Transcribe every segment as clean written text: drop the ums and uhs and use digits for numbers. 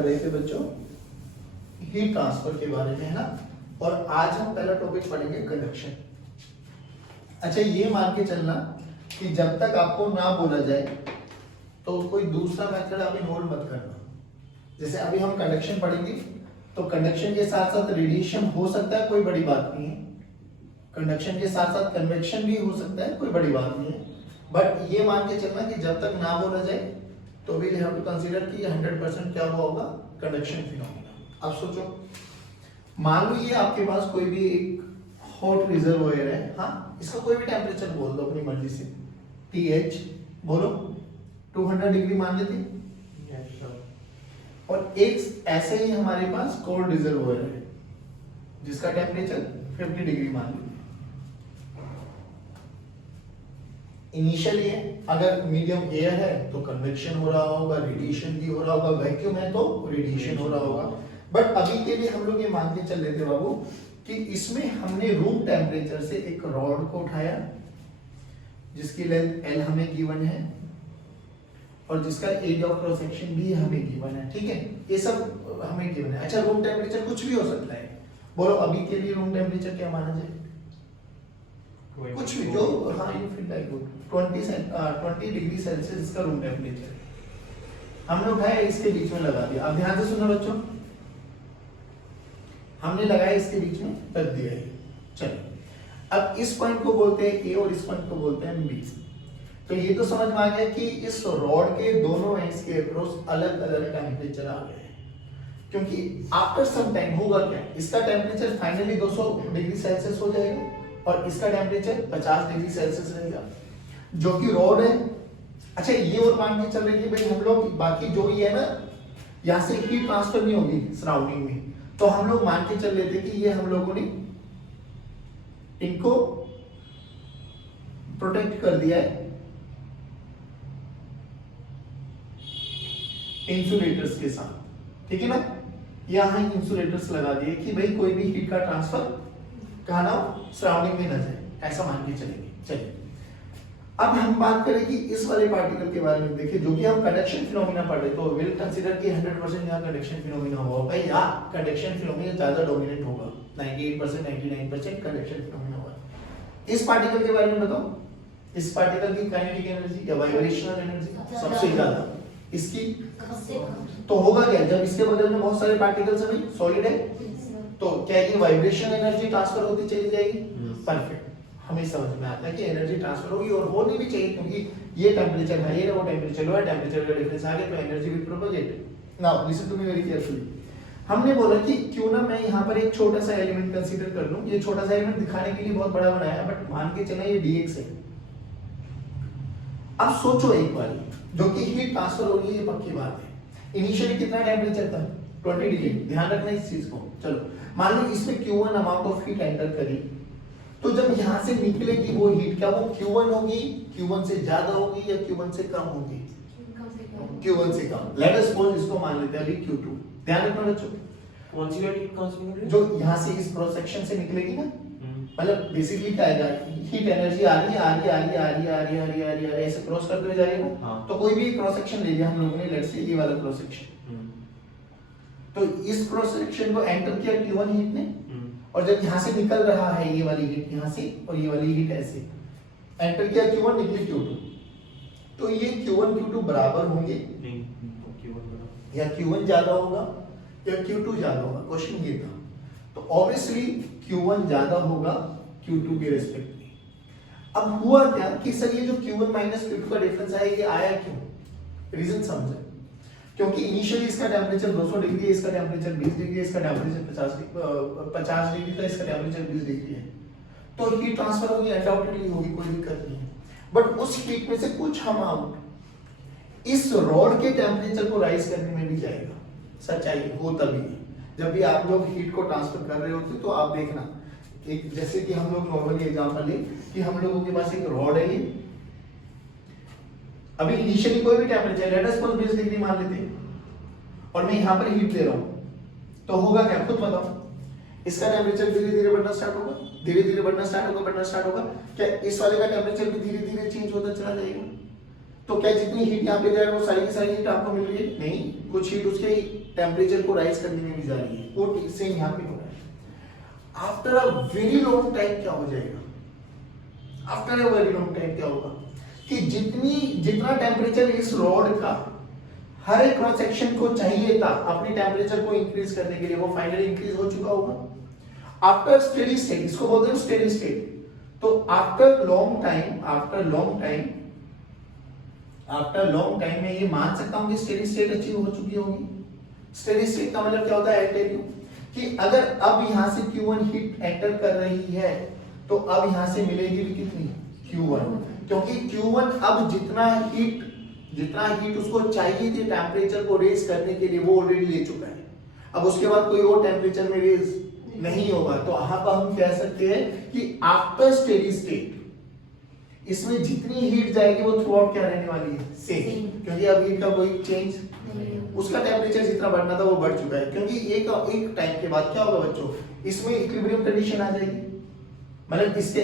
कर रहे थे बच्चों हीट ट्रांसफर के बारे में, है ना। और आज हम पहला टॉपिक पढ़ेंगे कंडक्शन। अच्छा, ये मान के चलना कि जब तक आपको ना बोला जाए तो कोई दूसरा मेथड आप इन्वॉल्व मत करना। जैसे अभी हम कंडक्शन पढ़ेंगे तो कंडक्शन के साथ साथ रेडिएशन हो सकता है, कोई बड़ी बात नहीं है। कंडक्शन के साथ साथ कन्वेक्शन भी हो सकता है, कोई बड़ी बात नहीं है। बट ये मान के चलना कि जब तक ना बोला जाए तो वी हैव टू कंसीडर कि 100% क्या हुआ होगा, कंडक्शन फिनोमेना। अब सोचो, मान लो ये आपके पास कोई भी एक हॉट रिजर्वोयर है, हाँ, इसका कोई भी टेम्परेचर बोल दो अपनी मर्जी से, TH बोलो 200 डिग्री मान लेते। और एक ऐसे ही हमारे पास कोल्ड रिजर्वोयर है जिसका टेम्परेचर 50 डिग्री मान लीजिए। इनिशियली अगर मीडियम एयर है तो कन्वेक्शन हो रहा होगा, रेडिएशन भी हो रहा होगा, वैक्यूम है तो रेडिएशन हो रहा होगा। बट अभी के लिए हम लोग ये मान के चल लेते बाबू कि इसमें हमने रूम टेम्परेचर से एक रॉड को उठाया जिसकी लेंथ L हमें गिवन है और जिसका एरिया ऑफ क्रॉस सेक्शन भी हमें गिवन है, ठीक है, ये सब हमें गिवन है। अच्छा, रूम टेम्परेचर कुछ भी हो सकता है, बोलो अभी के लिए रूम टेम्परेचर क्या माना जाए, कुछ भी जो हाँ you feel like good, 20 degree Celsius इसका रूम टेम्परेचर हमने उठाया, इसके बीच में लगा दिया। अब ध्यान से सुनो बच्चों, हमने लगाया इसके बीच में रख दिया है। चलो, अब इस पॉइंट को बोलते हैं A और इस पॉइंट को बोलते हैं B। तो ये तो समझ में आ गया कि इस रॉड के दोनों एंड्स के अक्रॉस अलग अलग टेम्परेचर आ गए हैं, क्योंकि आफ्टर सम टाइम होगा क्या, इसका टेम्परेचर फाइनली 200 डिग्री सेल्सियस हो जाएगा और इसका टेम्परेचर 50 डिग्री सेल्सियस रहेगा, जो कि रॉड है। अच्छा, ये और मान के चल रही है भाई हम लोग, बाकी जो ही है ना, यहाँ से हीट ट्रांसफर नहीं होगी सराउंडिंग में, तो हम लोग मान के चल लेते कि ये हम लोगों ने इनको प्रोटेक्ट कर दिया है इंसुलेटर्स के साथ, ठीक है ना। यहां इंसुलेटर्स लगा दिए कि भाई कोई भी हीट का ट्रांसफर कहा ना सराउंडिंग में ना जाए, ऐसा मान के चलेंगे। चलिए, अब हम बात करें कि इस वाले पार्टिकल के बारे में। देखिए, जो कि हम कंडक्शन फिनोमेना पढ़ रहे, तो विल कंसीडर कि 100% यहां कंडक्शन फिनोमेना होगा या कंडक्शन फिनोमेना ज्यादा डोमिनेंट होगा, 98% 99% कंडक्शन फिनोमेना होगा। इस पार्टिकल के बारे में बताओ, इस पार्टिकल की काइनेटिक एनर्जी या वाइब्रेशनल एनर्जी सबसे ज्यादा, इसकी तो होगा क्या, जब इसके बगल में बहुत सारे पार्टिकल्स हैं, सॉलिड है, तो क्या ये वाइब्रेशन एनर्जी ट्रांसफर होती चली जाएगी। परफेक्ट, हमें समझ में आता है कि एनर्जी ट्रांसफर होगी और होनी भी चाहिए, क्योंकि ये टेम्परेचर हाई है, वो टेम्परेचर लो है, टेम्परेचर का डिफरेंस आ गया तो energy will propagate. Now listen to me very carefully. हमने बोला कि क्यों ना मैं यहाँ पर एक छोटा सा एलिमेंट कंसीडर कर लूं। ये छोटा सा एलिमेंट दिखाने के लिए बहुत बड़ा बनाया, बट मान के चले ये dx है। अब सोचो एक बार, जो कि हीट ट्रांसफर हो रही है, ये पक्की बात है। इनिशियली कितना टेम्परेचर था, 20 डिग्री, ध्यान रखना इस चीज को। चलो, मान लो इसमें Q1 amount of heat enter करी, तो जब यहां से निकलेगी वो हीट, क्या वो Q1 होगी, Q1 से ज्यादा होगी या Q1 से कम होगी, Q1 से कम। लेट अस सपोज इसको मान लेते हैं अभी Q2। ध्यान रखना बच्चों, कौन सी हीट ट्रांसफर जो यहां से इस क्रॉस सेक्शन से निकलेगी ना, मतलब बेसिकली क्या आएगा, हीट एनर्जी आ रही है आ रही है आ रही है आ रही है आ रही है आ रही है आ रही है ऐसे क्रॉस करते हुए जा रही है ना। तो कोई भी क्रॉस सेक्शन ले लिया हम लोगों ने, लेट्स से ये वाला क्रॉस सेक्शन, तो इस क्रॉस सेक्शन को एंटर किया Q1 हीट ने, और जब यहां से निकल रहा है ये वाली हीट यहां से और ये वाली हीट ऐसे एंटर किया Q1, निकली Q2, तो ये Q1 Q2 बराबर होंगे या Q1 ज्यादा होगा या Q2 ज्यादा होगा, क्वेश्चन ये था। तो ऑब्वियसली Q1 ज्यादा होगा Q2 के रेस्पेक्ट में। अब हुआ क्या कि सर ये जो Q1 माइनस Q2 का डिफरेंस आया, ये आया क्यों, रीजन समझे। क्योंकि इनिशियली इसका टेम्परेचर 200 डिग्री है, इसका टेम्परेचर 20 डिग्री है, इसका टेम्परेचर 50 डिग्री था, इसका टेम्परेचर 20 डिग्री है, तो हीट ट्रांसफर होगी, अनडाउटेडली होगी, कोई दिक्कत नहीं है। बट उस हीट में से कुछ अमाउंट इस रॉड के टेम्परेचर को राइज करने में भी जाएगा। सच्चाई हो तभी है जब भी आप लोग हीट को ट्रांसफर कर रहे होते, तो आप देखना, एक जैसे कि हम लोग नॉर्मली एग्जांपल ले कि हम लोगों के पास एक रॉड है, ये अभी इनिशियली कोई भी temperature let us suppose 20 degree मान लेते हैं, और मैं यहां पर हीट दे रहा हूं, तो होगा क्या खुद बताओ, इसका टेम्परेचर धीरे धीरे बढ़ना स्टार्ट होगा, धीरे धीरे बढ़ना स्टार्ट होगा। क्या इस वाले का टेम्परेचर भी धीरे धीरे चेंज होता चला जाएगा? तो क्या जितनी हीट यहाँ पे जाएगा वो सारी की सारी हीट आपको मिल रही है? नहीं, कुछ हीट उसके टेम्परेचर को राइज करने में भी जा रही है, वो सेम यहाँ पे हो रहा है। After a very long time क्या हो जाएगा, after a very long time क्या होगा कि जितना टेम्परेचर इस रॉड का हर एक क्रॉस सेक्शन को चाहिए था अपने टेम्परेचर को इंक्रीज करने के लिए, वो फाइनली इंक्रीज हो चुका होगा। आफ्टर स्टेडी स्टेट, इसको बोलते हैं स्टेडी स्टेट। तो आफ्टर लॉन्ग टाइम में ये मान सकता हूं कि स्टेडी स्टेट अचीव हो चुकी होगी। स्टेडी स्टेट का मतलब क्या होता है, आई टेल यू कि अगर अब यहां से Q1 हीट एंटर कर रही है तो अब यहां से मिलेगी भी कितनी, Q1, क्योंकि Q1 अब जितना हीट उसको चाहिए थी टेम्परेचर को रेज करने के लिए वो ऑलरेडी ले चुका है। अब उसके बाद कोई और टेम्परेचर में रेज नहीं होगा, तो यहाँ पर हम कह सकते हैं कि आफ्टर स्टेडी स्टेट इसमें जितनी हीट जाएगी वो थ्रू आउट क्या रहने वाली है, सेम, क्योंकि अब हीट का कोई चेंज, उसका टेम्परेचर जितना बढ़ना था वो बढ़ चुका है। क्योंकि एक टाइम के बाद क्या होगा बच्चों, इसमें इक्विलिब्रियम कंडीशन आ जाएगी। मतलब इसके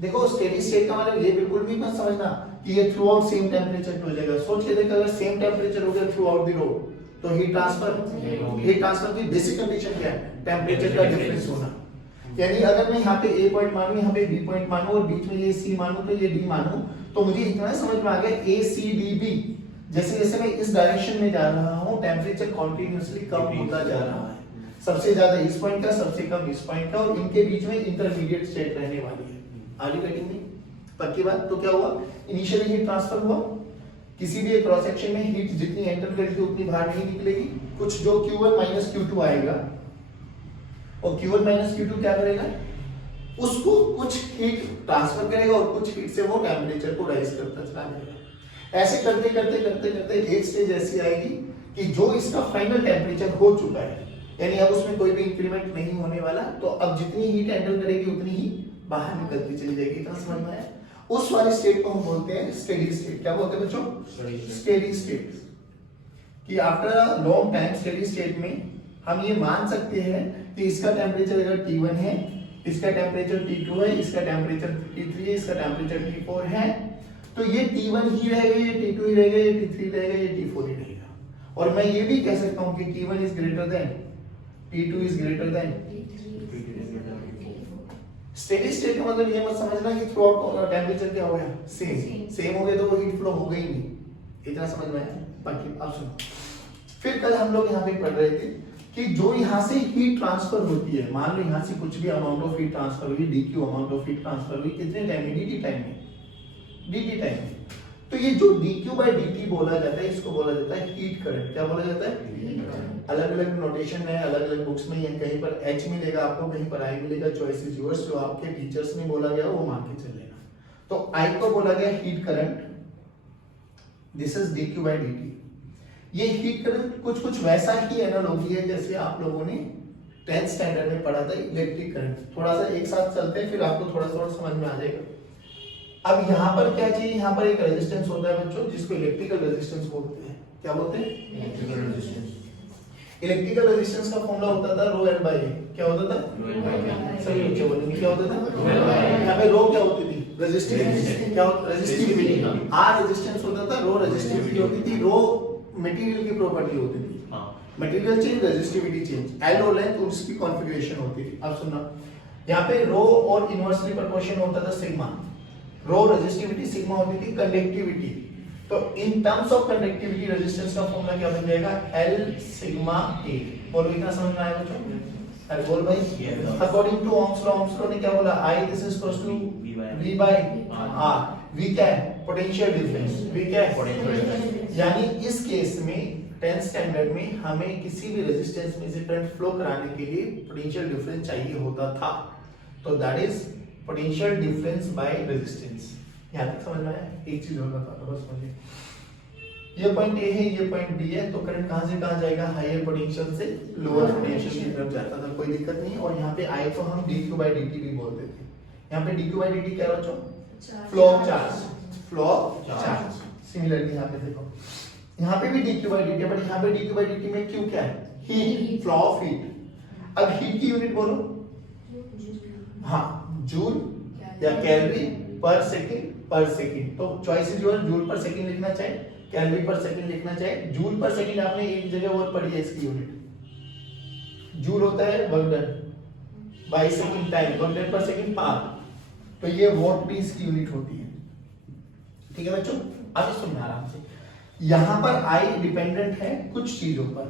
देखो स्टेडी स्टेट का मतलब ये बिल्कुल भी मत समझना कि ये थ्रू आउट सेम टेम्परेचर पे हो जाएगा। सोच के देखो अगर सेम टेम्परेचर हो गया थ्रू आउट द रोड तो हीट ट्रांसफर की बेसिक कंडीशन क्या है, टेम्परेचर का डिफरेंस होना। यानी अगर मैं यहाँ पे ए पॉइंट मानूं, यहाँ पे बी पॉइंट मानूं और बीच में ये सी मानूं तो ये डी मानूं, तो मुझे इतना समझ में आ गया ए सी डी बी जैसे जैसे मैं इस डायरेक्शन में जा रहा हूँ टेम्परेचर कॉन्टिन्यूसली कम होता जा रहा है, सबसे ज्यादा इस पॉइंट का, सबसे कम इस पॉइंट का, और इनके बीच में इंटरमीडिएट स्टेट रहने वाली है। आगे कटिंग पक्की बात। तो क्या हुआ, इनिशियली हीट ट्रांसफर हुआ, किसी भी एक क्रॉस सेक्शन में हीट जितनी एंटर करेगी उतनी बाहर नहीं निकलेगी। कुछ जो Q1 माइनस Q2 आएगा और Q1 माइनस Q2 क्या करेगा, उसको कुछ हीट ट्रांसफर करेगा और कुछ हीट से वो टेम्परेचर को राइज करता चला जाएगा। ऐसे करते करते करते करते एक स्टेज ऐसी आएगी कि जो इसका फाइनल टेम्परेचर हो चुका है, यानी अब उसमें कोई भी इंक्रीमेंट नहीं होने वाला, तो अब जितनी हीट एंटर करेगी उतनी ही बाहर निकलती चली जाएगी। इतना समझ में आया। उस वाले स्टेट को हम बोलते हैं स्टेडी स्टेट। क्या बोलते हैं बच्चों, स्टेडी स्टेट। कि after long time steady state में हम ये मान सकते हैं कि इसका टेम्परेचर अगर T1 है, इसका टेम्परेचर T2 है, इसका टेम्परेचर T3 है, इसका टेम्परेचर T4 है, तो ये T1 ही रहेगा, ये T2 ही रहेगा, ये T3 रहेगा, ये T4 ही रहेगा। और मैं ये भी कह सकता हूँ कि T1 is greater than T2 is greater than. Steady state का मतलब ये मत समझना कि थ्रू आउट टेम्परेचर क्या हो गया, सेम हो गया तो वो हीट फ्लो हो गई नहीं। इतना समझ में आया। बाकी आप सुनो, फिर कल हम लोग यहाँ पे पढ़ रहे थे कि जो यहाँ से हीट ट्रांसफर होती है, मान लो यहाँ से कुछ भी अमाउंट ऑफ हीट ट्रांसफर हुई, dq amount of heat transfer हुई, कितने टाइम में, dt टाइम में, dt टाइम में। तो ये जो dq by dt बोला जाता है, इसको बोला जाता है हीट करंट। क्या बोला जाता है, अलग अलग नोटेशन है, अलग अलग बुक्स में, कहीं पर h मिलेगा आपको, कहीं पर I मिलेगा, चॉइस इज योर्स। जो आपके टीचर्स ने बोला गया वो मान के चल लेना। तो I को बोला गया heat current, this is dq by dt। ये हीट करंट कुछ वैसा ही एनालॉजी है जैसे आप लोगों ने 10th स्टैंडर्ड में पढ़ा था इलेक्ट्रिक करंट। थोड़ा सा एक साथ चलते हैं फिर आपको थोड़ा थोड़ा समझ में आ जाएगा। अब यहाँ पर क्या चाहिए, यहाँ पर एक रेजिस्टेंस होता है बच्चों जिसको इलेक्ट्रिकल रेजिस्टेंस बोलते हैं। क्या बोलते हैं, इलेक्ट्रिकल रेजिस्टेंस। इलेक्ट्रिकल रेजिस्टेंस का फॉर्मूला होता था रो एल बाई ए। क्या होता था, सभी बच्चे बोलेंगे क्या होता था, यहाँ पे रो क्या होती थी, रेजिस्टिविटी। क्या रेजिस्टिविटी, आर रेजिस्टेंस होता था, रो रेजिस्टिविटी होती थी। रो मटेरियल की प्रॉपर्टी होती थी, material change resistivity change, L और लेंथ उसकी कॉन्फ़िगरेशन होती थी। अब सुनना, यहाँ पे रो और इनवर्सली प्रोपोर्शन होता था सिग्मा। रो रेजिस्टिविटी, सिग्मा होती थी कंडक्टिविटी। तो in terms of conductivity resistance का फॉर्मूला क्या बन जाएगा, एल सिग्मा ए। बोलो इतना समझ में आया बच्चों, अरे बोल भाई। अकॉर्डिंग टू ओम्स लॉ ने क्या बोला, I this is equals to v by r। v क्या है, पोटेंशियल डिफरेंस। v क्या है, पोटेंशियल डिफरेंस। यानी इस केस में 10th स्टैंडर्ड में हमें किसी भी रेजिस्टेंस में से करंट फ्लो कराने के लिए पोटेंशियल डिफरेंस चाहिए होता था। तो that is potential difference by resistance. यहां तक समझ में आया। एक चीज और बता दो बस मुझे, ये पॉइंट ए है, ये पॉइंट बी है, तो करंट कहां से कहां जाएगा, हायर पोटेंशियल से लोअर पोटेंशियल की तरफ जाता था, कोई दिक्कत नहीं। और यहाँ पे आई को हम dq by dt भी बोलते थे। यहाँ पे dq by dt क्या बच्चों, flow of charge, flow of charge. Similarly यहाँ पे देखो, यहाँ पे भी dq by dt है, बट यहाँ पे dq by dt में q क्या है, हीट, फ्लो ऑफ हीट। अब हीट की यूनिट बोलो, हाँ जूल या कैलोरी पर सेकंड। तो चॉइस इज योर, जूल पर सेकंड लिखना चाहे, केल्विन पर सेकंड लिखना चाहे। जूल पर सेकंड आपने एक जगह और पढ़ी है इसकी यूनिट। जूल होता है work done by second time, work done पर सेकंड पावर। तो ये वॉट भी इसकी यूनिट होती है। ठीक है बच्चों, अब सुनना आराम से। यहां पर आई डिपेंडेंट है कुछ चीजों पर,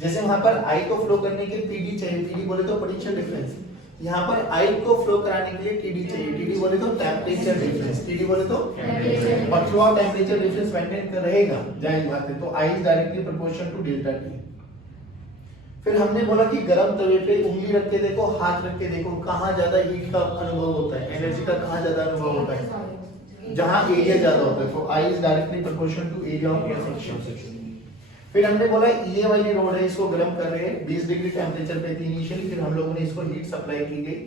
जैसे वहां पर आई को फ्लो करने के पीडी चाहिए, पीडी बोले तो पोटेंशियल डिफरेंस। यहाँ पर आई को फ्लो कराने के लिए टीडी चाहिए, टीडी बोले तो टेम्परेचर डिफरेंस, टीडी बोले तो और throughout temperature difference maintain कर रहेगा, जाहिर बात है। तो I is directly proportional to delta T. फिर हमने बोला कि गर्म तवे पे उंगली रख के देखो, हाथ रख के देखो, कहाँ ज्यादा हीट का अनुभव होता है, एनर्जी का कहाँ ज्यादा अनुभव होता है, जहाँ एरिया ज्यादा होता है। तो I is directly proportional to area of cross section. फिर हमने बोला ये वाली रोड है, इसको गर्म कर रहे हैं 20 डिग्री टेम्परेचर पे थी इनिशियली, फिर हम लोगों ने इसको हीट सप्लाई की गई।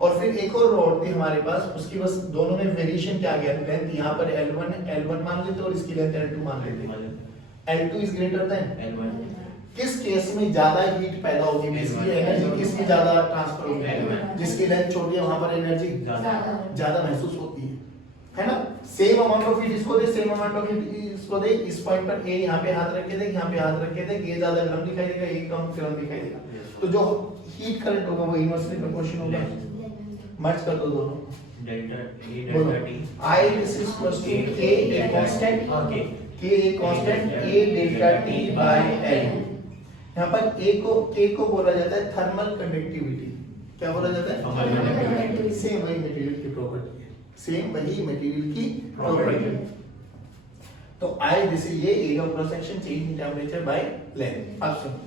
और फिर एक और रोड थी हमारे पास, उसकी बस दोनों में वेरिएशन क्या गया, लेंथ यहाँ पर L1 मान लेते और इसकी लेंथ L2 मान लेते। L2 is greater than L1। किस केस में ज्यादा हीट पैदा होगी, बेसिकली एनर्जी किसमें ज्यादा ट्रांसफर होगी, जिसकी लेंथ छोटी है वहां पर एनर्जी ज्यादा महसूस होती है ना। सेम अमाउंट ऑफ हीट इसको दे, सेम अमाउंट ऑफ हीट इसको दे, इस पॉइंट पर ए यहाँ पे हाथ रख के दे, यहाँ पे हाथ रख के दे, ये ज्यादा गर्म दिखाई देगा, ये कम गर्म दिखाई देगा। तो जो हीट करंट होगा वो इनवर्सली प्रोपोर्शनल होगा। मर्ज कर दो दोनों, delta A delta T. I this is equal to K A constant, K A constant, A delta T by L. यहाँ पर ए को के को बोला जाता है थर्मल कंडक्टिविटी। क्या बोला जाता है? Thermal conductivity. सेम वही मटेरियल की प्रॉपर्टी है, सेम वही मटेरियल की प्रॉपर्टी। तो आई दिस इज ये area of cross section change in temperature by length. अब सुनो,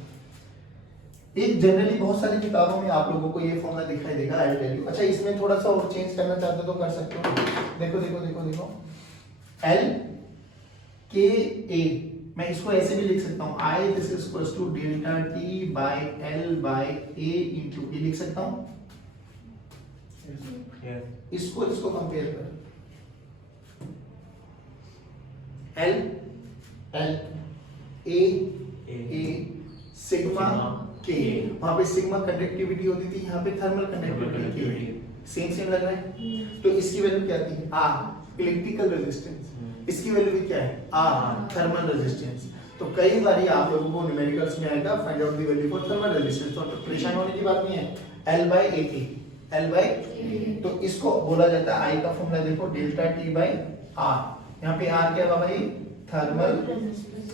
एक जनरली बहुत सारी किताबों में आप लोगों को ये फॉर्मूला दिखाई देगा, आई टेल यू। अच्छा, इसमें थोड़ा सा और चेंज करना चाहते हो तो कर सकते हो। देखो देखो देखो देखो, एल के ए, मैं इसको ऐसे भी लिख सकता हूँ, I this is equal to delta T by L by A into A लिख सकता हूँ। इसको कंपेयर कर, एल एल ए सिग्मा के, वहां पे सिग्मा कंडक्टिविटी होती थी, यहाँ पे थर्मल कंडक्टिविटी। सेम लग रहा है। तो इसकी वैल्यू क्या थी? आर इलेक्ट्रिकल रेजिस्टेंस, इसकी वैल्यू भी क्या है? R thermal resistance. तो कई बार आप लोगों को न्यूमेरिकल्स में आएगा find out the value for thermal resistance, तो परेशान होने की बात नहीं है। L by A T, L by, तो इसको बोला जाता है, आई का फॉर्मूला देखो, डेल्टा टी बाय आर। यहाँ पे आर क्या बाबा? ये थर्मल,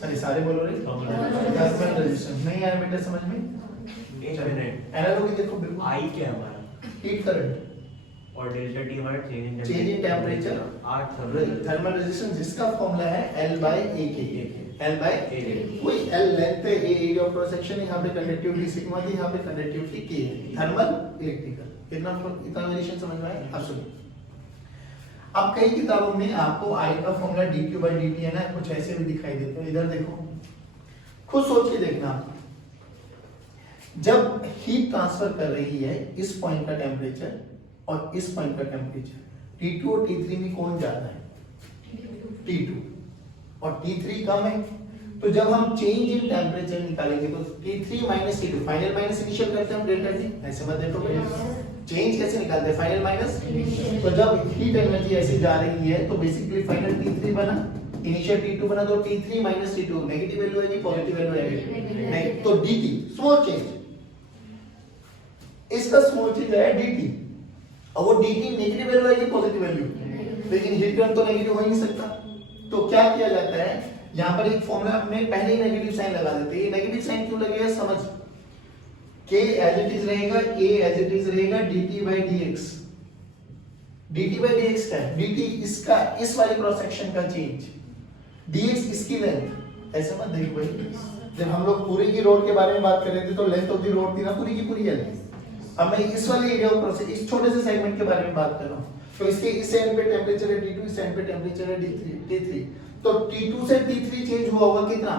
अरे सारे बोलो रे, थर्मल रेजिस्टेंस। नहीं आया बेटा समझ में? एनालॉजी देखो बिल्कुल। आई क्या है हमारा? हीट करंट, और डेल्टा टी हमारा change in temperature, thermal resistance, जिसका फॉर्मूला है एल बाय ए के, एल बाय ए। कोई एल लेंथ है, ए एरिया ऑफ क्रॉस सेक्शन, यहाँ पे कंडक्टिविटी सिग्मा थी, यहाँ पे कंडक्टिविटी के है, थर्मल इलेक्ट्रिकल। इतना वेरिएशन समझ में आया? अब सुनो, अब कई किताबों में आपको आई का फॉर्मूला dq by dt है ना, कुछ ऐसे भी दिखाई देते हैं। इधर देखो, खुद सोच के देखना, जब हीट ट्रांसफर कर रही है इस पॉइंट का टेम्परेचर और इस पॉइंट का टेम्परेचर, T2 और T3 में कौन ज्यादा है? T2, और T3 कम है। तो जब हम चेंज इन टेम्परेचर निकालेंगे तो T3 minus T2, final minus initial करते हैं हम डेल्टा टी, ऐसे मत देखो, चेंज कैसे निकालते हैं? Final minus. तो जब हीट एनर्जी ऐसी जा रही है तो बेसिकली फाइनल T3 बना, इनिशियल T2 बना, तो T3 minus T2 negative value है कि पॉजिटिव वैल्यू है? नहीं, तो dt स्मॉल चेंज, इसका स्मॉल चेंज है dt, और वो dt नेगेटिव वैल्यू है कि पॉजिटिव वैल्यू? लेकिन हीट करंट तो नेगेटिव हो ही नहीं सकता। तो क्या किया जाता है, यहाँ पर एक फॉर्मूला में पहले ही नेगेटिव साइन लगा देते हैं। ये नेगेटिव साइन क्यों लगेगा समझ, k एज इट इज रहेगा, a एज इट इज रहेगा, dt by dx। dt by dx क्या है? dt इसका, इस वाले क्रॉस सेक्शन का चेंज, dx इसकी लेंथ। ऐसे मत देखो भाई, जब हम लोग पूरी की रोड के बारे में बात कर रहे थे तो लेंथ ऑफ द रोड थी ना पूरी की पूरी है। अब मैं इस वाले एरिया ऑफ क्रॉस, इस छोटे से सेगमेंट के बारे में बात कर रहा हूँ। तो इसके इस एंड पे टेम्परेचर है T2, इस एंड पे टेम्परेचर है T3। तो T2 से T3 चेंज हुआ होगा कितना?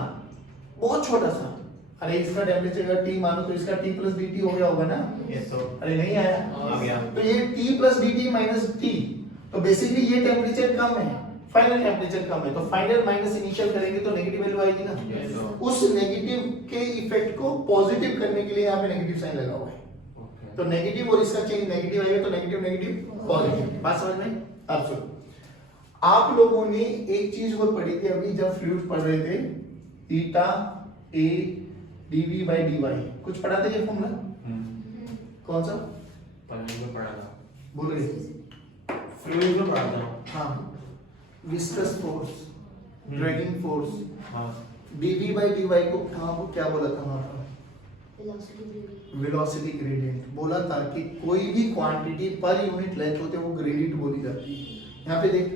बहुत छोटा सा। अरे इसका टेम्परेचर का T मानो तो इसका T प्लस dt हो गया होगा ना? Yes sir. अरे नहीं आया? आ गया। तो ये T plus dt minus T, तो बेसिकली ये टेम्परेचर कम है, फाइनल टेम्परेचर कम है, तो फाइनल माइनस इनिशियल करेंगे तो नेगेटिव वैल्यू आएगी ना? Yes, sir. उस नेगेटिव के इफेक्ट को पॉजिटिव करने के लिए यहाँ पे नेगेटिव साइन लगा हुआ है। तो नेगेटिव और इसका चेंज नेगेटिव आएगा तो नेगेटिव नेगेटिव पॉजिटिव। बात समझ में? अब सुनो, आप लोगों ने एक चीज और पढ़ी थी अभी जब फ्लूइड पढ़ रहे थे, ईटा ए डीवी बाई डी वाई, कुछ पढ़ा था ये फॉर्मूला? कौन सा? पढ़ने में पढ़ा था, बोल रहे फ्लूइड में पढ़ा था। हाँ, विस्कस फोर्स, ड्रैगिंग फोर्स, हाँ, डीवी बाई डी वाई को कहाँ को क्या बोला था वहां पर? वेलोसिटी ग्रेडियंट बोला था कि कोई भी क्वांटिटी पर यूनिट लेंथ होते वो ग्रेडियंट बोली जाती है। यहाँ पे देख,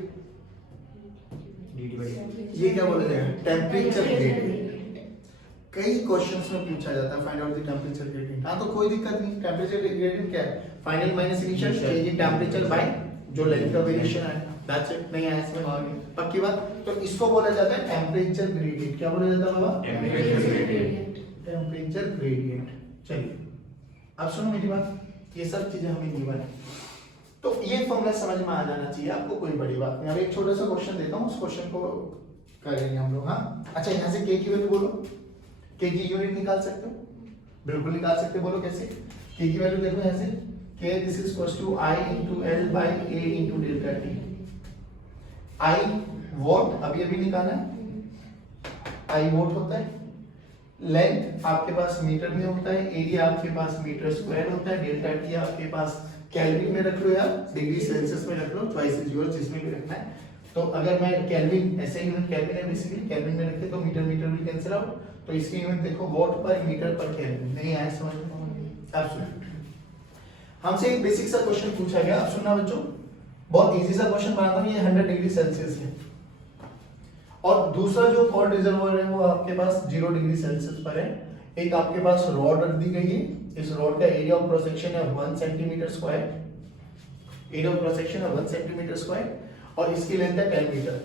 ये क्या बोला जाएगा? Temperature gradient. कई क्वेश्चंस में पूछा जाता है find out the temperature gradient. हाँ, तो कोई दिक्कत नहीं, टेम्परेचर ग्रेडियंट क्या है? Final minus initial change in temperature by जो लेंथ का वेरिएशन है, दैट्स इट। नहीं है इसमें पक्की बात। तो इसको बोला जाता है टेम्परेचर ग्रेडियंट। क्या बोला जाता है बाबा? Temperature gradient. Temperature gradient. चलिए अब सुनो मेरी बात, ये सब चीजें हमें गिवन है, तो ये फॉर्मूला समझ में आ जाना चाहिए आपको, कोई बड़ी बात नहीं। अब एक छोटा सा क्वेश्चन देता हूँ, उस क्वेश्चन को करेंगे हम लोग। हाँ, अच्छा, यहाँ से के की वैल्यू बोलो, के की यूनिट निकाल सकते हो? बिल्कुल निकाल सकते हो। बोलो कैसे? के की वैल्यू देखो यहाँ से, K this is equals to I into L by A into delta T. I what अभी अभी निकाला है, आई वॉट होता है, लेंथ आपके पास मीटर में होता है, एरिया आपके पास मीटर स्क्वायर होता है, डेल्टा टी आपके पास केल्विन में रख लो या डिग्री सेल्सियस में रख लो, चॉइस इज योर, जिसमें भी रखना है। तो अगर मैं केल्विन, ऐसे यूनिट केल्विन है बेसिकली, केल्विन में रखे तो मीटर मीटर भी कैंसिल आउट, तो इसकी यूनिट देखो वॉट पर मीटर पर केल्विन। नहीं आया समझ में? एब्सोल्युटली। हमसे एक बेसिक सा क्वेश्चन पूछा गया, अब सुनना बच्चों, बहुत इजी सा क्वेश्चन बनाता हूं, ये 100 डिग्री सेल्सियस है और दूसरा जो कॉल्ड रिजर्वोयर है वो आपके पास 0 डिग्री सेल्सियस पर है। एक आपके पास रॉड रख दी गई है, इस रॉड का एरिया ऑफ क्रॉस सेक्शन है 1 centimetre square, area of cross section है 1 सेंटीमीटर स्क्वायर और इसकी लेंथ है 10 मीटर,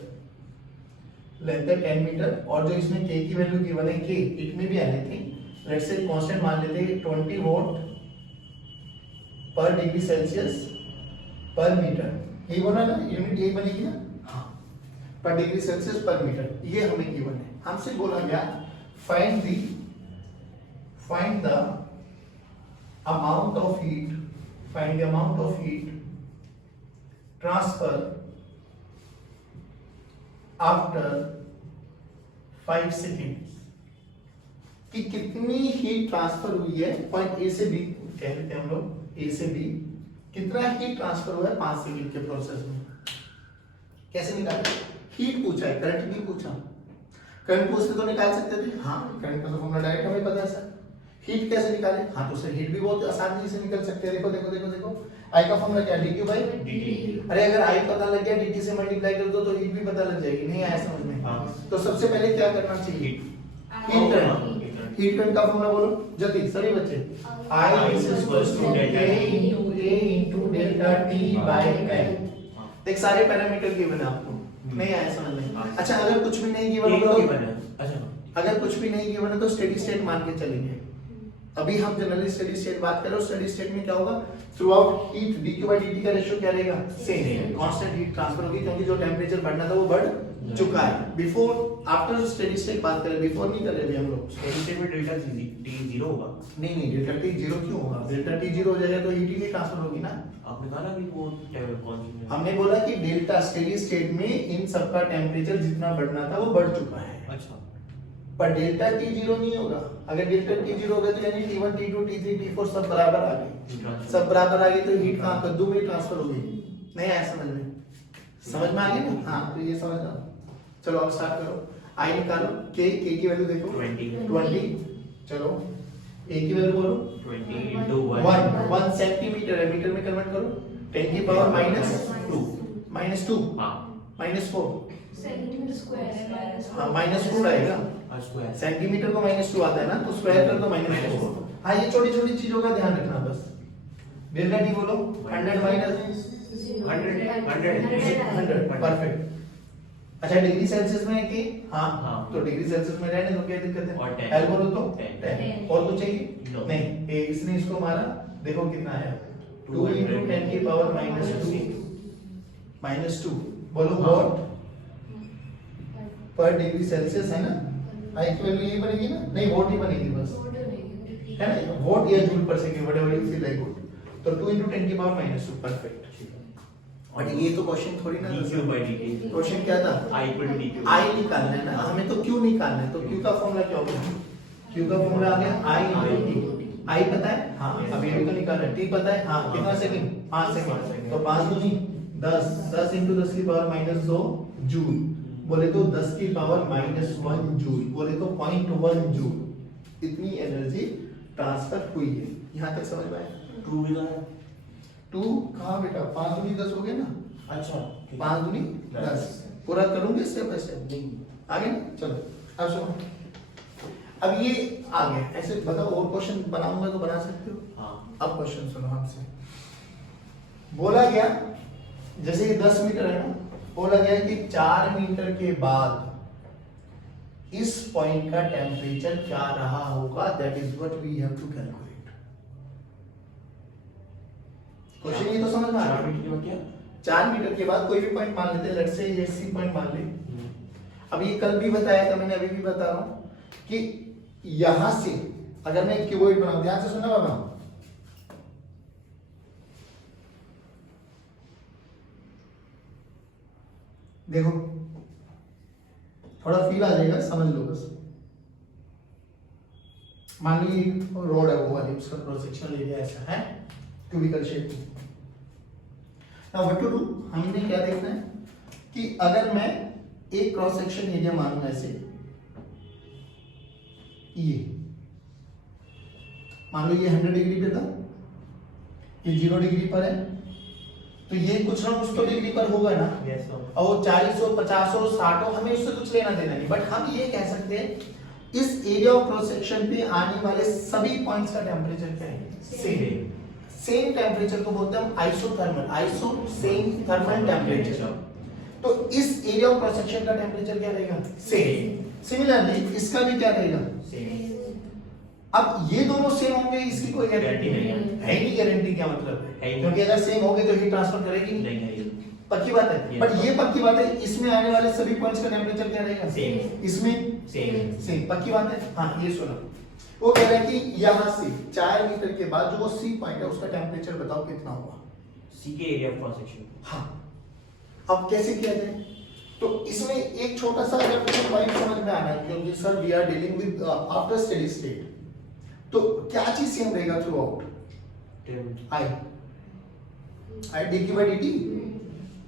लेंथ है 10 मीटर। और जो इसमें के की वैल्यू गिवन है, के इट में भी एनीथिंग, लेट्स से कांस्टेंट मान लेते हैं 20 वॉट पर डिग्री सेल्सियस पर मीटर, ये बोला ना, यूनिट यही बनेगी ना, पर डिग्री सेल्सियस पर मीटर, ये हमें गिवन है। हमसे बोला गया find the amount of heat, find the amount of heat transfer after 5 seconds, कि कितनी हीट ट्रांसफर हुई है पॉइंट ए से बी, कह रहे थे हम लोग ए से बी, कितना हीट ट्रांसफर हुआ है 5 सेकेंड के प्रोसेस में। कैसे निकाले? हीट पूछा है, करंट नहीं पूछा। करंट पूछते तो निकाल सकते थे, हाँ, करंट का तो फॉर्मूला डायरेक्ट हमें पता है सर। हीट कैसे निकाले? हाँ, तो सर हीट भी बहुत आसानी से निकल सकते हैं। देखो देखो देखो देखो, आई का फॉर्मूला क्या? D Q by D. अरे अगर आई पता लग गया, डी टी से मल्टीप्लाई कर दो तो हीट भी पता लग जाएगी। नहीं आया समझ में? हाँ। तो सबसे पहले क्या करना चाहिए? Heat current. हीट करंट का फॉर्मूला बोलो जल्दी सभी बच्चे। I is equals to A into delta T by L. देख सारे पैरामीटर गिवन है आपको, नहीं आया समझ में? अच्छा, अगर कुछ भी नहीं गिवन हो तो, अच्छा अगर कुछ भी नहीं गिवन है तो स्टेडी स्टेट मान के चलेंगे। अभी हम जनरली स्टेडी स्टेट बात कर रहे हो, स्टेडी स्टेट में क्या होगा? Through out heat dq by dt का रेशियो क्या रहेगा? सेम, कांस्टेंट हीट ट्रांसफर होगी, क्योंकि जो टेंपरेचर बढ़ना था वो बढ़ चुका है। बिफोर आफ्टर स्टेडी स्टेट बात करें, बिफोर नहीं कर रहे अभी हम लोग। स्टेडी स्टेट में डेल्टा टी 0 होगा। नहीं नहीं, डेल्टा टी 0 क्यों होगा? डेल्टा टी 0 हो जाएगा तो हीट ही ट्रांसफर होगी ना। आपने कहा ना कि वो कौन सी, हमने बोला कि डेल्टा स्टेडी स्टेट में इन सबका टेंपरेचर जितना बढ़ना था वो बढ़ चुका है। अच्छा, पर डेल्टा टी 0 नहीं होगा। अगर डेल्टा टी 0 होगा तो यानी T1 T2 T3 T4 सब बराबर आ गए, सब बराबर आ गए तो हीट कहाँ कद्दू में ट्रांसफर होगी। नहीं आया समझ में? समझ में आ गया ना? हाँ, तो ये समझ आओ। चलो अब स्टार्ट करो। आई निकालो, के की वैल्यू देखो 20। चलो ए की वैल्यू बोलो 20 into 1 सेंटीमीटर है, मीटर में कन्वर्ट करो, 10 की पावर -2 हाँ -4 सेंटीमीटर स्क्वायर है, हाँ -4 आएगा। स्क्वायर सेंटीमीटर को -2 आता है ना, तो स्क्वायर कर दो -4। हाँ, ये छोटी छोटी चीजों का ध्यान रखना बस। डेल्टा टी बोलो 100 माइनस 100 परफेक्ट। अच्छा, डिग्री सेल्सियस में है कि हाँ, हाँ। तो डिग्री सेल्सियस में रहने दो, क्या दिक्कत है? और 10 एल बोलो तो 10 10 और कुछ चाहिए? No. नहीं, ए इसने इसको मारा, देखो कितना आया 2 into 10 की पावर -2 बोलो वॉट पर डिग्री सेल्सियस है ना। आई की वैल्यू यही बनेगी ना? नहीं, वॉट ही बनेगी बस, है ना? वॉट या जूल पर second, whatever you feel like good. तो 2 into 10 की पावर -2 परफेक्ट। बट ये तो क्वेश्चन थोड़ी ना dq by dt क्वेश्चन क्या था I equal to dq आई निकालना है ना हमें तो क्यू निकालना है तो क्यू का फॉर्मूला क्या होगा क्यू का फॉर्मूला आ गया आई इंटू टी आई पता है हाँ अभी तो निकालना है टी पता है हाँ कितना सेकंड 5 सेकंड तो 5 दूनी 10 10 into 10 की पावर माइनस 2 जूल बोले तो 10 की पावर माइनस 1 जूल बोले तो 0.1 जूल इतनी एनर्जी ट्रांसफर हुई है यहाँ तक समझ में आया 2 भी है 2 कहाँ बेटा 5 दूनी 10 हो गया ना अच्छा 5 दूनी 10 पूरा करूंगे स्टेप बाय स्टेप नहीं आगे चलो अब सुनो अब ये आ गया ऐसे बताओ और क्वेश्चन बनाऊंगा तो बना सकते हो हाँ अब क्वेश्चन सुनो हमसे बोला गया जैसे ये 10 मीटर है ना बोला गया कि 4 मीटर के बाद इस पॉइंट का टेम्परेचर क्या रहा होगा that is what we have to calculate question ये तो समझ में आ रहा 4 है मीटर के बाद क्या 4 मीटर के बाद कोई भी पॉइंट मान लेते हैं लेट्स से ये सी पॉइंट मान ले अब ये कल भी बताया था मैंने अभी भी बता रहा हूं कि यहां से अगर मैं एक क्यूबॉइड बनाऊं ध्यान से सुनना बाबा देखो थोड़ा फील आ जाएगा समझ लो बस मान लीजिए रोड है वो वाली उसका क्रॉस सेक्शनल एरिया ऐसा है क्यूबिकल शेप में नाउ व्हाट टू डू हमने क्या देखना है कि अगर मैं एक क्रॉस सेक्शन एरिया मानूं ऐसे ये मान लो ये 100 डिग्री पे था ये 0 डिग्री पर है तो ये कुछ ना कुछ तो डिग्री पर होगा ना यस सर और वो 40 हो 50 हो 60 हो हमें उससे कुछ लेना देना नहीं बट हम ये कह सकते हैं इस एरिया ऑफ क्रॉस सेक्शन पे आने वाले सभी पॉइंट्स का टेम्परेचर क्या है सेम सेम टेम्परेचर को बोलते हैं हम isothermal iso same thermal temperature तो इस एरिया ऑफ क्रॉस सेक्शन का टेम्परेचर क्या रहेगा सेम सिमिलरली इसका भी क्या रहेगा सेम अब ये दोनों सेम होंगे इसकी कोई गारंटी नहीं नहीं है ही नहीं गारंटी क्या मतलब है है ही क्योंकि अगर सेम होंगे तो हीट ट्रांसफर करेगी नहीं है पक्की बात है Yes. बट ये पक्की बात है इसमें आने वाले सभी पॉइंट्स का टेम्परेचर क्या रहेगा Same. इसमें सेम सेम पक्की बात है हाँ ये सुनो वो कह रहा है कि यहाँ से 4 मीटर के बाद जो वो सी पॉइंट है उसका टेम्परेचर बताओ कितना होगा सी के एरिया ऑफ क्रॉस सेक्शन हाँ अब कैसे किया जाए तो इसमें एक छोटा सा अगर मुझे पॉइंट समझ में आना है क्योंकि sir we are dealing with after steady state तो क्या चीज सेम रहेगा थ्रू आउट आई डी की बाई डी टी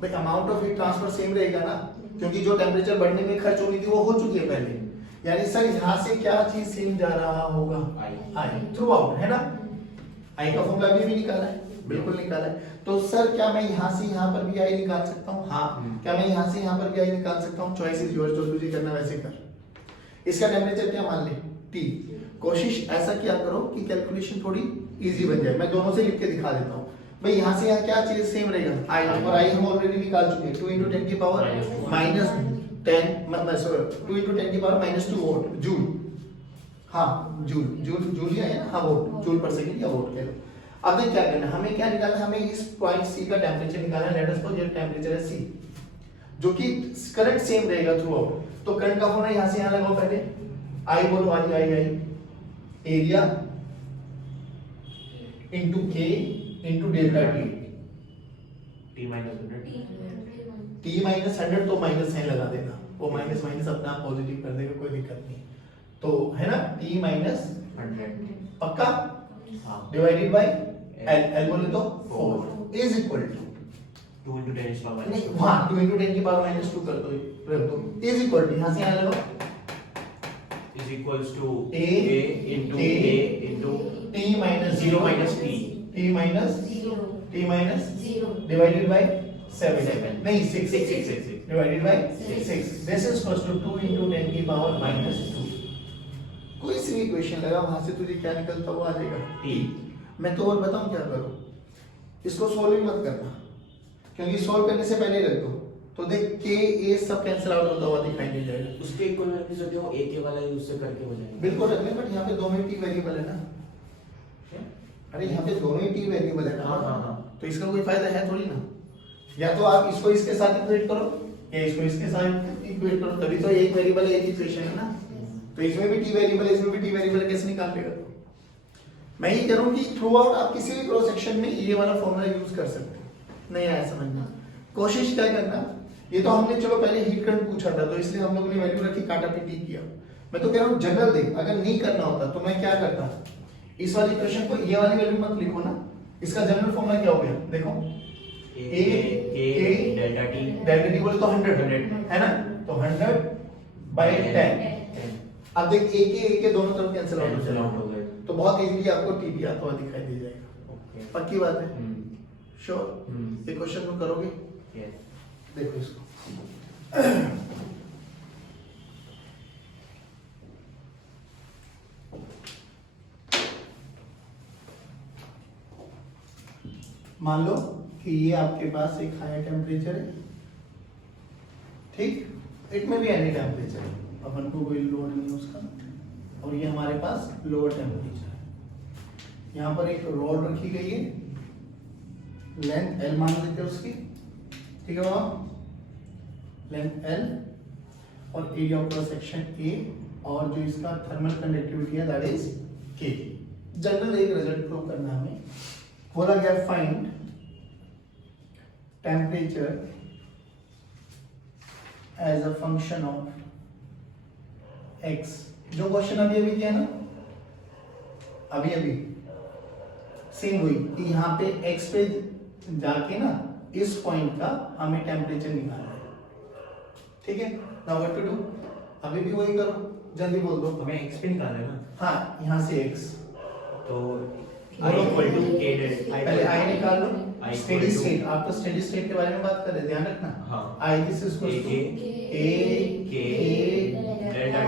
भाई amount of heat transfer same रहेगा ना क्योंकि जो टेम्परेचर बढ़ने में खर्च होनी थी वो हो चुकी है पहले यानी सर यहाँ से क्या चीज सेम जा रहा होगा आई थ्रू आउट है ना आई का फॉर्मूला भी निकाला है बिल्कुल निकाला है तो सर क्या मैं यहाँ से यहाँ पर भी आई निकाल सकता हूँ हाँ क्या मैं यहाँ से यहाँ पर भी आई निकाल सकता हूँ चॉइस इज योर जो तुझे करना वैसे कर इसका टेम्परेचर क्या मान ले टी कोशिश ऐसा क्या करो कि कैलकुलेशन थोड़ी इजी बन जाए मैं दोनों से लिख के दिखा देता हूँ भाई यहाँ से यहाँ क्या चीज सेम रहेगा आई और आई हम ऑलरेडी निकाल चुके हैं 2 into 10 की पावर माइनस 10 मतलब सॉरी 2 into 10 की पावर माइनस 2 वोल्ट जूल हाँ जूल जूल जूल ही है ना हाँ वोल्ट जूल पर सेकंड या वोल्ट कह लो अब देख क्या करना है हमें क्या निकालना है हमें इस पॉइंट सी का टेम्परेचर निकालना है लेट अस सपोज ये टेम्परेचर है सी जो कि करंट सेम रहेगा थ्रू आउट तो करंट का होना यहाँ से यहाँ लगाओ पहले आई बोलो आई आई आई एरिया इनटू के into delta T T minus 100 T minus 100 तो माइनस साइन लगा देना वो माइनस माइनस अपना पॉजिटिव कर देगा कोई दिक्कत नहीं तो है ना टी माइनस 100 पक्का हाँ डिवाइडेड बाय एल एल बोले तो 4 is equal to 2 into 10 is power नहीं वहां 2 into 10 की पावर माइनस 2 कर दो रख दो इज इक्वल टू यहां से यहां लगाओ is equals to A into A A into t minus 0 minus t t minus Zero. t minus Zero. divided by 7 Seven. नहीं 6 6 6 6 6 divided by Six. 6 this is equals to 2 into 10 की power minus 2 कोई सी भी equation लगा वहां से तुझे क्या निकलता हुआ आ जाएगा t मैं तो और बताऊं क्या करो इसको सोल्विंग मत करना क्योंकि सोल्व करने से पहले रख दो तो देख के ए सब कैंसिल आउट होता हुआ दिखाई दे जाएगा उसके इक्वल वैल्यू जो जो a के वाला है उससे करके हो जाएगा बिल्कुल रख ले बट यहाँ पे दोनों ही टी वेरिएबल है ना अरे यहाँ पे दोनों ही टी वेरिएबल है ना हाँ, हाँ, हाँ। तो इसका कोई फायदा है थोड़ी ना या तो आप इसको इसके साथ इक्वेट करो या इसको इसके साथ इक्वेट करो तभी तो एक वेरिएबल है एक इक्वेशन है ना तो इसमें भी टी वेरिएबल है इसमें भी टी वेरिएबल कैसे निकाल लेगा तो मैं ये कह रहा हूँ कि थ्रू आउट आप किसी भी क्रॉस सेक्शन में ये वाला फॉर्मूला यूज कर सकते हो नहीं आया समझ में कोशिश क्या करना, ये तो हमने चलो पहले हीट करंट पूछा था तो इसलिए हम लोगों ने वैल्यू रखी, काटा पीटी किया। मैं तो कह रहा हूँ जनरल देख, अगर नहीं करना होता तो मैं क्या करता, इस वाली इक्वेशन को ये वाली वैल्यू मत लिखो ना, इसका जनरल फॉर्मूला क्या हो गया देखो, A डेल्टा टी बोले तो 100 है ना, तो 100/10। अब देख ए के दोनों तरफ कैंसिल आउट हो गए, तो बहुत इजीली आपको टी भी आता हुआ दिखाई दे जाएगा। पक्की बात है, श्योर। ये क्वेश्चन को करोगे, देखो इसको मान लो कि ये आपके पास एक हायर टेम्परेचर है, ठीक, इट में भी एनी टेम्परेचर है, अपन को कोई लोड नहीं है उसका, और ये हमारे पास लोअर टेम्परेचर है। यहाँ पर एक रॉड रखी गई है, लेंथ L मान लेते हैं उसकी, ठीक है बाबा, लेंथ L और area of cross section A, और जो इसका थर्मल कंडक्टिविटी है दैट इज K। जनरल एक रिजल्ट प्रूव करना है हमें, बोला गया find temperature as a function of x। जो क्वेश्चन अभी किया ना, अभी सेम वही कि यहाँ पे x पे जाके ना इस पॉइंट का हमें टेम्परेचर निकालना है, ठीक है। नाउ व्हाट टू डू, अभी भी वही करो, जल्दी बोल दो, हमें x पे निकालना है ना, हाँ यहाँ से x, तो I equal to K पहले I निकाल लो, I steady equal to- state, आप तो स्टेडी स्टेट के बारे में बात कर रहे, ध्यान रखना। हाँ। I this is equal to K delta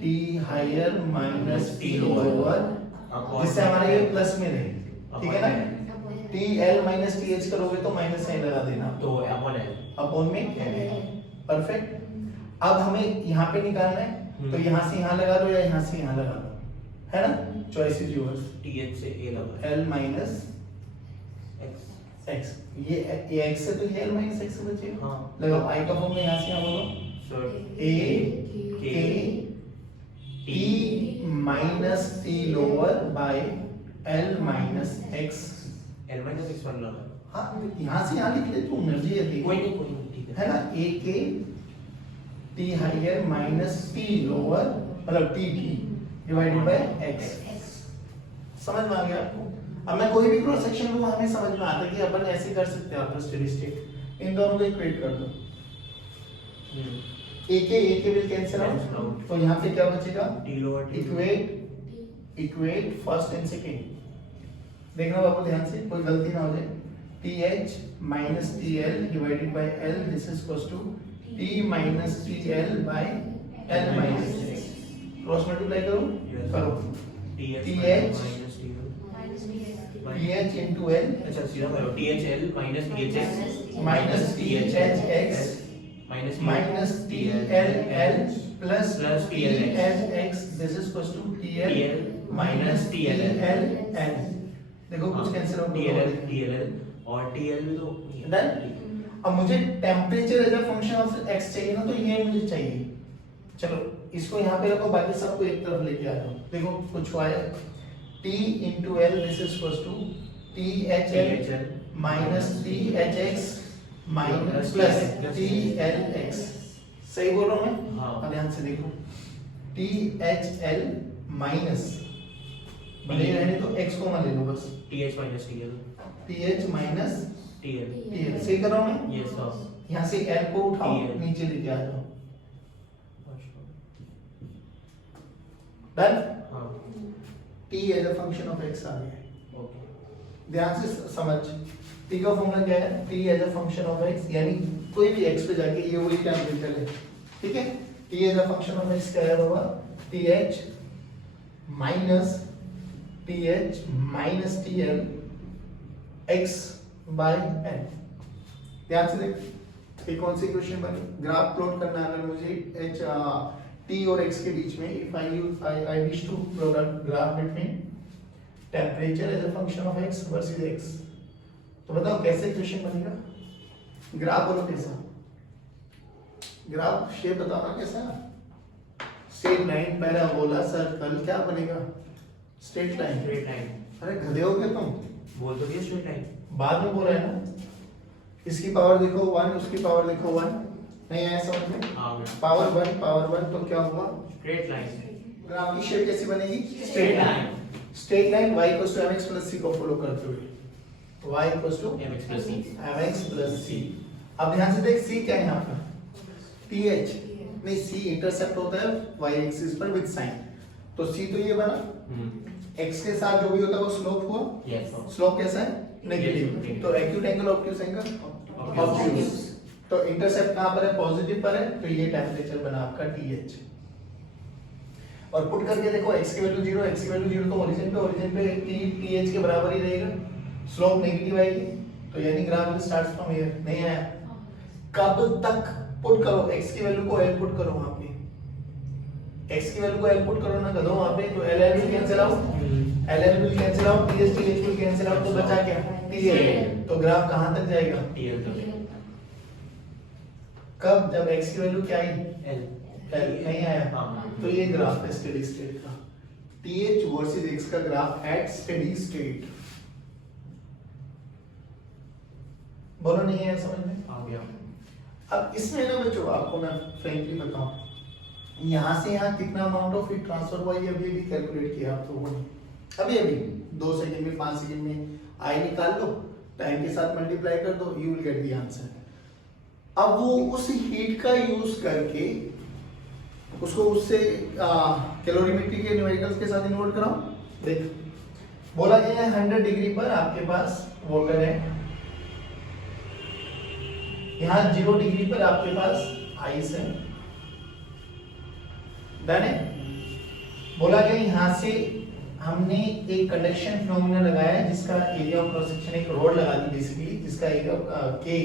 T higher minus T T lower, lower, जिससे हमारा ये प्लस में रहे, ठीक है ना। T L minus T H करोगे तो माइनस साइन लगा देना, तो अपॉन है, अपॉन में परफेक्ट। अब हमें यहाँ पे निकालना है, तो यहाँ से यहाँ लगा लो या यहाँ से यहाँ लगा लो, है ना, चॉइस इज योर्स। TH से A लगा L minus x, x, ये x से तो ये L minus x बचेगा, हाँ। लगाओ I का फॉर्म में यहाँ से यहाँ बोलो, so A K T minus T lower by L minus x। L minus x one लगा, हाँ यहाँ से यहाँ लिख ले, तू मर्जी है देख, कोई नहीं ठीक है ना, A K T higher minus T lower मतलब T डिवाइडेड बाय x। समझ में आ गया आपको? अब मैं कोई भी क्रॉस सेक्शन लूँ, हमें समझ में आता है कि अपन ऐसे कर सकते हैं, अपना स्टेडी स्टेट, इन दोनों को इक्वेट कर दो, a के विल कैंसिल आउट, तो यहाँ पे क्या बचेगा, T lower T equate first and second, देखना बाबू ध्यान से, कोई गलती ना हो जाए, TH minus TL divided by L, this is equals to T minus TL by L minus x। Cross multiply करो, Yes। करो, TH TH minus TL TH into L अच्छा सीधा करो, THL minus THX minus THX minus TLL plus TLX, this is equals to TL minus TLL। देखो कुछ cancel out TLL और TL तो डन। अब मुझे temperature as a function of x चाहिए ना, तो ये मुझे चाहिए, चलो इसको यहाँ पे रखो, बाकी सबको एक तरफ लेके आ जाओ। देखो कुछ हुआ है, T into L this is equals to THL minus THX minus plus TLX। सही बोल रहा हूँ मैं? हाँ। अब ध्यान से देखो, THL minus भले रहने तो x को मत ले लो बस, TH minus TL TH minus TL TL, सही कर रहा हूँ मैं? yes हाँ यहाँ से L को उठाओ, TL नीचे लेके आ जाओ, डन। हाँ T as a function of x आ गया है, ओके ध्यान से समझ। T का फॉर्मूला क्या है, T as a function of x, यानी कोई भी x पे जाके ये वही टेम्परेचर है, ठीक है। T as a function of x क्या है बाबा, TH minus TL x by n। ध्यान से देख, ये कौन सी क्वेश्चन बनी, ग्राफ प्लॉट करना है अगर मुझे T और x के बीच में, if I wish to plot a graph between temperature as a function of x versus x, तो बताओ कैसे क्वेश्चन बनेगा, ग्राफ बोलो कैसा, ग्राफ शेप बताओ ना कैसा, स्ट्रेट लाइन, पैराबोला, सर्कल, क्या बनेगा, स्ट्रेट लाइन। स्ट्रेट लाइन, अरे गधे हो गए तुम, बोल तो दिया स्ट्रेट लाइन, बाद में बोला है ना, इसकी पावर देखो 1, उसकी पावर देखो 1, नहीं आया समझ में? हाँ गया पावर 1 तो क्या हुआ? स्ट्रेट लाइन ग्राफ की शेप कैसी बनेगी? Straight line straight line y mx plus c को फॉलो करते हुए, y mx plus c mx plus c। अब ध्यान से देख c क्या है यहाँ पर? th नहीं, c इंटरसेप्ट होता है y एक्सिस पर विद साइन, तो c तो ये बना, x के साथ जो भी होता है वो स्लोप हुआ। यस स्लोप कैसा है? नेगेटिव। Negative। तो acute angle obtuse angle obtuse, तो इंटरसेप्ट कहाँ पर है? पॉजिटिव पर है, तो ये टेम्परेचर बना आपका th। और पुट करके देखो x की वैल्यू 0, x की वैल्यू 0 तो ओरिजिन पे th के बराबर ही रहेगा, स्लोप नेगेटिव आएगी, तो यानी graph will start from here. नहीं आया? कब तक पुट करो x की वैल्यू को l पुट करो वहां पे, x की वैल्यू को l पुट करो ना करो वहां पे, तो l will cancel out, l will cancel out, th will cancel out, तो बचा क्या? tl। तो ग्राफ कहां तक जाएगा? TL तक कब? जब x की वैल्यू क्या आई? L l नहीं आया, हाँ। तो ये ग्राफ है स्टेडी स्टेट का, th वर्सेस x का ग्राफ एट स्टेडी स्टेट। बोलो नहीं है समझ में? आ गया अब इसमें ना बच्चों आपको मैं फ्रेंकली बताऊं, यहाँ से यहाँ कितना अमाउंट ऑफ हीट ट्रांसफर हुआ ये अभी कैलकुलेट किया आप लोगों ने, अभी 2 सेकंड में 5 सेकंड में आई निकाल लो, टाइम के साथ मल्टीप्लाई कर दो, you will get the answer. अब वो उस हीट का यूज करके उसको उससे कैलोरीमेट्री के न्यूमेरिकल्स के साथ इन्वर्ट कराओ। देख बोला गया है 100 डिग्री पर आपके पास वाटर है, यहाँ 0 डिग्री पर आपके पास आइस है, डन है। बोला गया यहाँ से हमने एक कंडक्शन फिनोमेना लगाया है जिसका एरिया ऑफ क्रॉस सेक्शन एक रोड लगा दी बेसिकली, जिसका एरिया के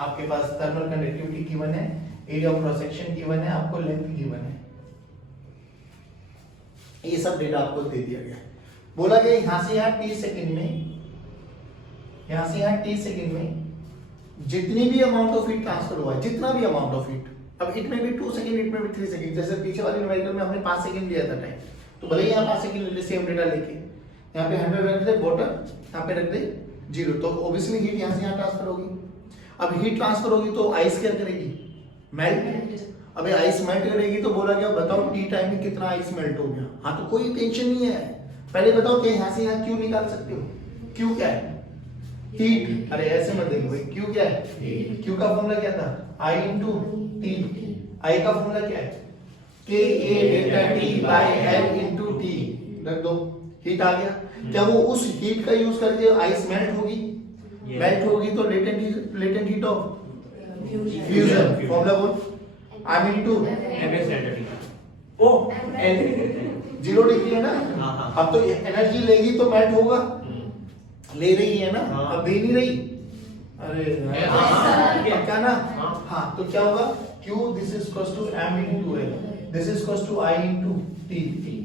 आपके पास थर्मल कंडक्टिविटी गिवन है, area of cross section given है, आपको लेंथ गिवन है, ये सब डेटा आपको दे दिया गया है। बोला गया यहाँ से यहाँ t सेकंड में, यहाँ से यहाँ t सेकंड में जितनी भी अमाउंट ऑफ हीट ट्रांसफर हुआ है, जितना भी अमाउंट ऑफ हीट, अब इट में भी 2 सेकंड, इट में भी 3 सेकंड, जैसे पीछे वाले न्यूमेरिकल में हमने 5 सेकंड लिया था टाइम, तो भले ही यहाँ 5 सेकंड ले ले सेम डेटा लेके, यहाँ पे 100 रख दे बॉटम, यहाँ पे रख दे 0, तो ऑब्वियसली हीट यहाँ से यहाँ ट्रांसफर होगी। अब हीट ट्रांसफर होगी तो आइस क्या करेगी? मेल्ट। अबे आइस मेल्ट करेगी तो बोला गया बताओ टी टाइम में कितना आइस मेल्ट हो गया। हाँ तो कोई टेंशन नहीं है, पहले बताओ कि यहाँ से यहाँ क्यू निकाल सकते हो, क्यू क्या है? हीट। अरे ऐसे मत देखो भाई, क्यू क्या है? क्यू का फॉर्मूला क्या था? I into T. आई का फॉर्मूला क्या है? K A delta T by L into T. रख दो, हीट आ गया। क्या वो उस हीट का यूज करके आइस मेल्ट होगी? मेल्ट होगी तो latent heat of fusion, formula बोल। I into mx delta t ओ L 0 डिग्री है ना, हाँ। अब तो एनर्जी लेगी तो मेल्ट होगा, ले रही है ना, हाँ। अब दे नहीं रही। अरे हाँ। पक्का ना? हाँ। हाँ तो क्या होगा? Q this is equals to m into L, this is equals to I into T।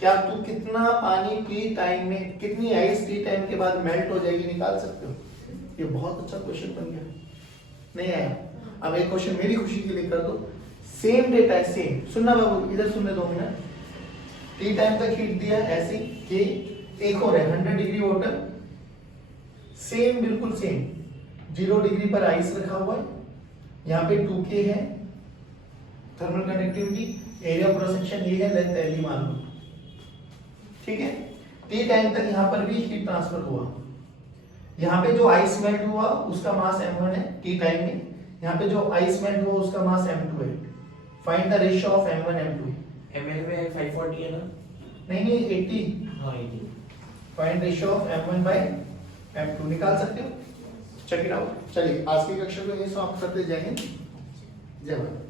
क्या तू कितना पानी टी टाइम में, कितनी आइस टी टाइम के बाद मेल्ट हो जाएगी निकाल सकते हो? ये बहुत अच्छा क्वेश्चन बन गया। नहीं आया? अब एक क्वेश्चन मेरी खुशी के लिए कर दो, सेम डेटा है, सेम। सुनना बाबू, इधर सुनने 2 मिनट। टी टाइम तक हीट दिया ऐसे कि एक और है 100 डिग्री वाटर, सेम बिल्कुल सेम, 0 डिग्री पर आइस रखा हुआ है, यहाँ पे 2K है thermal conductivity, area of cross section ये है, लेंथ L मान लो, ठीक है। टी टाइम तक यहाँ पर भी हीट ट्रांसफर हुआ, यहाँ पे जो आइस मेल्ट हुआ उसका मास m1 है टी टाइम में, यहाँ पे जो आइस मेल्ट हुआ उसका मास m2 है। Find the ratio of m1 m2। ml में 540 है ना? नहीं 80। हाँ 80। Find ratio of m1 bye m2 निकाल सकते हो, चेक इट आउट। चलिए आज की कक्षा को यही समाप्त करते जाएंगे। जय भारत।